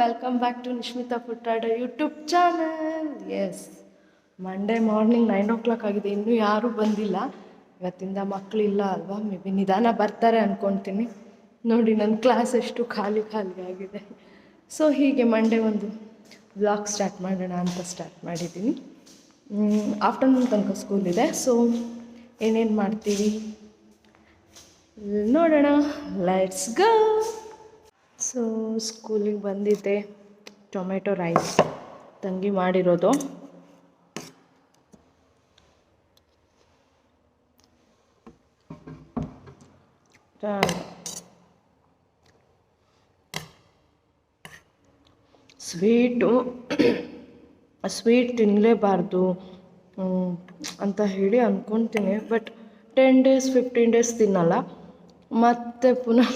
Welcome back to Nishmita ಫುಟ್ರಾಡರ್ YouTube channel. Yes, Monday morning 9 ಆಗಿದೆ, ಇನ್ನೂ ಯಾರೂ ಬಂದಿಲ್ಲ. ಇವತ್ತಿಂದ ಮಕ್ಕಳಿಲ್ಲ ಅಲ್ವಾ, ಮೇ ಬಿ ನಿಧಾನ ಬರ್ತಾರೆ ಅಂದ್ಕೊಳ್ತೀನಿ. ನೋಡಿ ನನ್ನ ಕ್ಲಾಸ್ ಎಷ್ಟು ಖಾಲಿ ಆಗಿದೆ. ಸೊ ಹೀಗೆ ಮಂಡೇ ಒಂದು ವ್ಲಾಗ್ ಸ್ಟಾರ್ಟ್ ಮಾಡೋಣ ಅಂತ ಸ್ಟಾರ್ಟ್ ಮಾಡಿದ್ದೀನಿ. ಆಫ್ಟರ್ನೂನ್ ತನಕ ಸ್ಕೂಲ್ ಇದೆ. ಸೊ ಏನೇನು ಮಾಡ್ತೀವಿ ನೋಡೋಣ, ಲೆಟ್ಸ್ ಗೋ. ಸೊ ಸ್ಕೂಲಿಗೆ ಬಂದಿದ್ದೆ, ಟೊಮೆಟೊ ರೈಸ್ ತಂಗಿ ಮಾಡಿರೋದು. ಸ್ವೀಟ್ ತಿನ್ನಲೇಬಾರ್ದು ಅಂತ ಹೇಳಿ ಅಂದ್ಕೊತೀನಿ. ಬಟ್ 10 days 15 days ತಿನ್ನಲ್ಲ, ಮತ್ತು ಪುನಃ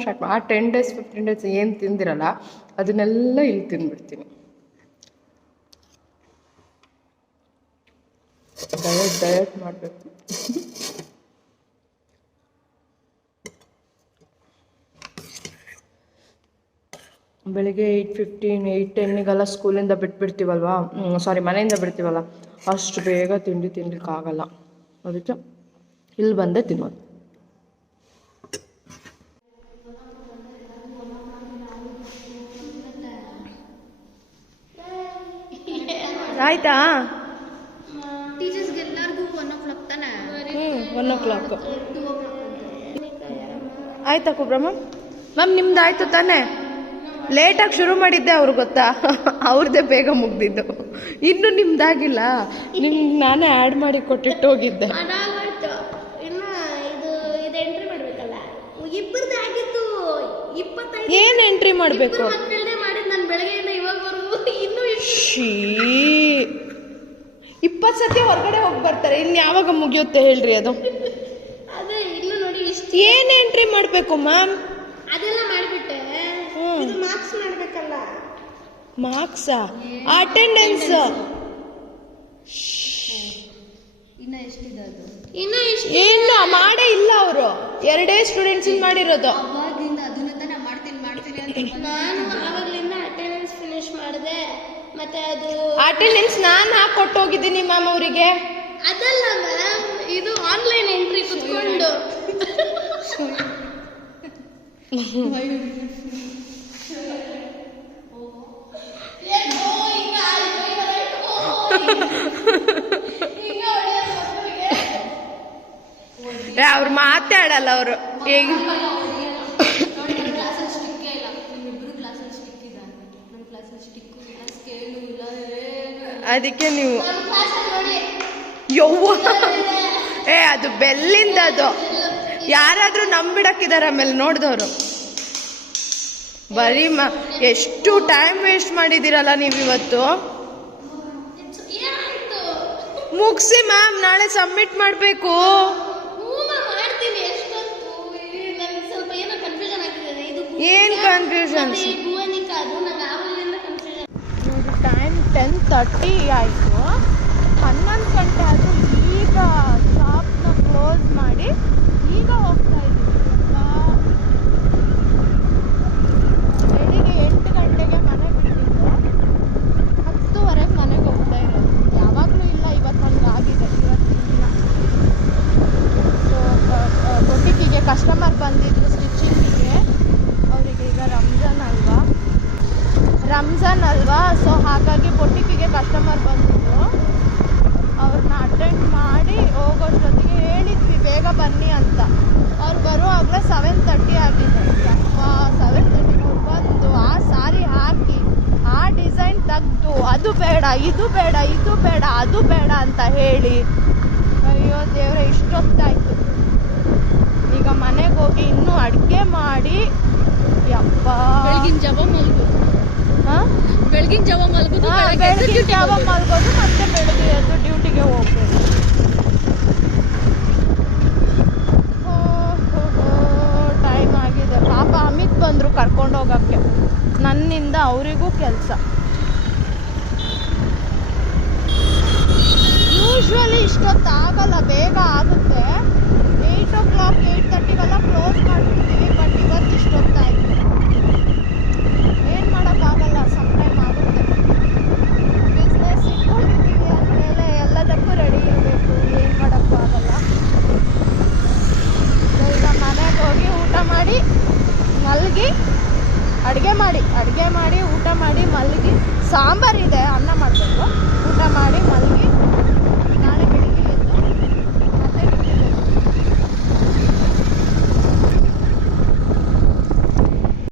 ಸ್ಟಾರ್ಟ್ ಆ 10 days 15 days ಏನು ತಿಂದಿರಲ್ಲ ಅದನ್ನೆಲ್ಲ ಇಲ್ಲಿ ತಿಂದ್ಬಿಡ್ತೀನಿ. ಡಯಟ್ ಮಾಡಬೇಕು. ಬೆಳಿಗ್ಗೆ 8:15 8:10 ಸ್ಕೂಲಿಂದ ಬಿಟ್ಬಿಡ್ತೀವಲ್ವಾ, ಮನೆಯಿಂದ ಬಿಡ್ತೀವಲ್ಲ, ಅಷ್ಟು ಬೇಗ ತಿನ್ನಲಿಕ್ಕಾಗಲ್ಲ. ಅದಕ್ಕೆ ಇಲ್ಲಿ ಬಂದೇ ತಿನ್ನೋದು. ಆಯ್ತಾ? ಟೀಚರ್ಸ್ಗೆಲ್ಲರಿಗೂ 1 ತಾನೆ? 1 ಆಯ್ತಾ ಕುಬ್ರಮ್ಮ? ಮ್ಯಾಮ್ ನಿಮ್ದು ಆಯ್ತು ತಾನೇ? ಲೇಟಾಗಿ ಶುರು ಮಾಡಿದ್ದೆ, ಅವ್ರು ಗೊತ್ತಾ, ಅವ್ರದ್ದೇ ಬೇಗ ಮುಗ್ದಿದ್ದು. ಇನ್ನು ನಿಮ್ದಾಗಿಲ್ಲ, ನಿಮ್ಗೆ ನಾನೇ ಆ್ಯಡ್ ಮಾಡಿ ಕೊಟ್ಟಿಟ್ಟು ಹೋಗಿದ್ದೆ. ಏನು ಎಂಟ್ರಿ ಮಾಡಬೇಕು? 20 ಸತಿ ಹೊರಗಡೆ ಹೋಗಿ ಬರ್ತಾರೆ, ಇನ್ನು ಯಾವಾಗ ಮುಗಿಯುತ್ತೆ ಹೇಳ್ರಿ ಅದು? ಏನು ಎಂಟ್ರಿ ಮಾಡಬೇಕು ಮ್ಯಾಮ್? ಅದೆಲ್ಲ ಮಾಡಿಬಿಟ್ಟೆ, ಮಾರ್ಕ್ಸ್ ಮಾಡಬೇಕಲ್ಲ. ಮಾರ್ಕ್ಸಾ? ಅಟೆಂಡೆನ್ಸ್ ಇನ್ನು ಮಾಡೇ ಇಲ್ಲ ಅವರು. 2 ಸ್ಟೂಡೆಂಟ್ಸ್ ಮಾಡಿರೋದು. ನಾನು ಆವಾಗಲಿಂದ ಅಟೆಂಡೆನ್ಸ್ ಫಿನಿಶ್ ಮಾಡಿದೆ. ಮತ್ತೆ ಅದು ಅಟೆಂಡೆನ್ಸ್ ನಾನು ಹಾಕೊಟ್ಟು ಹೋಗಿದ್ದೀನಿ ಮ್ಯಾಮ್ ಅವರಿಗೆ. ಅದಲ್ಲ ಮ್ಯಾಮ್, ಇದು ಆನ್ಲೈನ್ ಎಂಟ್ರಿ ಕುತ್ಕೊಂಡು. ಅವ್ರು ಮಾತಾಡಲ್ಲ ಅವರು. ಈಗ ಅದಕ್ಕೆ ನೀವು ಯವ್ವ ಅದು ಬೆಲ್ಲಿಂದ, ಅದು ಯಾರಾದ್ರೂ ನಂಬಿಡಕ್ಕಿದಾರ ಆಮೇಲೆ ನೋಡಿದವರು. ಬರೀ ಎಷ್ಟು ಟೈಮ್ ವೇಸ್ಟ್ ಮಾಡಿದ್ದೀರಲ್ಲ ನೀವಿವತ್ತು. ಮುಗಿಸಿ ಮ್ಯಾಮ್, ನಾಳೆ ಸಬ್ಮಿಟ್ ಮಾಡಬೇಕು. ಏನು ಕನ್ಫ್ಯೂಷನ್? ಟೈಮ್ 10:30 ಆಯಿತು. 11 ಗಂಟೆ ಆದರೂ ಈಗ ಶಾಪ್ನ ಕ್ಲೋಸ್ ಮಾಡಿ ಈಗ ಹೋಗ್ತಾ ಇದ್ದೀವಿ. ಬೆಳಿಗ್ಗೆ 8 ಗಂಟೆಗೆ ಮನೆ ಬಿಟ್ಟಿದ್ದು, 10:30ಗೆ ಮನೆಗೆ ಹೋಗ್ತಾ ಇರೋದು. ಯಾವಾಗಲೂ ಇಲ್ಲ, ಇವತ್ತು ಹಂಗೆ ಆಗಿದೆ. ಇವತ್ತಿನ ಸೊ ಬೊಟಿಕಿಗೆ ಕಸ್ಟಮರ್ ಬಂದಿದ್ರು ಸ್ಟಿಚಿಂಗಿಗೆ. ಅವರಿಗೆ ಈಗ ರಂಜಾನ್ ಅಲ್ವಾ, ಸೊ ಹಾಗಾಗಿ ಬೊಟಿಕಿಗೆ ಕಸ್ಟಮರ್ ಬಂದಿದ್ರು. ಅವ್ರನ್ನ ಅಟೆಂಡ್ ಮಾಡಿ ಹೋಗೋಷ್ಟೊತ್ತಿಗೆ ಹೇಳಿದ್ವಿ ಬೇಗ ಬನ್ನಿ ಅಂತ. ಅವ್ರು ಬರುವಾಗಲೇ 7:30 ಆಗಿದೆ. 7:30 ಬಂದು ಆ ಸಾರಿ ಹಾಕಿ ಆ ಡಿಸೈನ್ ತೆಗೆದು ಅದು ಬೇಡ ಇದು ಬೇಡ ಇದು ಬೇಡ ಅದು ಬೇಡ ಅಂತ ಹೇಳಿ, ಅಯ್ಯೋ ದೇವ್ರೆ, ಇಷ್ಟೊತ್ತಾಯ್ತು. ಈಗ ಮನೆಗೆ ಹೋಗಿ ಇನ್ನೂ ಅಡುಗೆ ಮಾಡಿ, ಯಪ್ಪ, ಬೆಳಗಿನ ಜಾವ ಮಲ್ಗೋದು ಮತ್ತೆ ಬೆಳಗ್ಗೆ ಎದ್ದು ಡ್ಯೂಟಿಗೆ ಹೋಗ್ಬೇಕು. ಟೈಮ್ ಆಗಿದೆ. ಪಾಪ ಅಮಿತ್ ಬಂದರು ಕರ್ಕೊಂಡು ಹೋಗೋಕ್ಕೆ, ನನ್ನಿಂದ ಅವರಿಗೂ ಕೆಲಸ. ಯೂಶ್ವಲಿ ಇಷ್ಟೊತ್ತಾಗಲ್ಲ, ಬೇಗ ಆಗುತ್ತೆ. 8 o'clock 8:30 ಕ್ಲೋಸ್ ಮಾಡ್ಬಿಡ್ತೀವಿ. ಬಟ್ ಇವತ್ತು ಇಷ್ಟೊತ್ತಾಯ್ತು, ಏನು ಮಾಡೋದು. ಅಡುಗೆ ಮಾಡಿ ಊಟ ಮಾಡಿ ಮಲಗಿ, ಸಾಂಬಾರಿದೆ, ಅನ್ನ ಮಾಡಬೇಕು, ಊಟ ಮಾಡಿ ಮಲಗಿ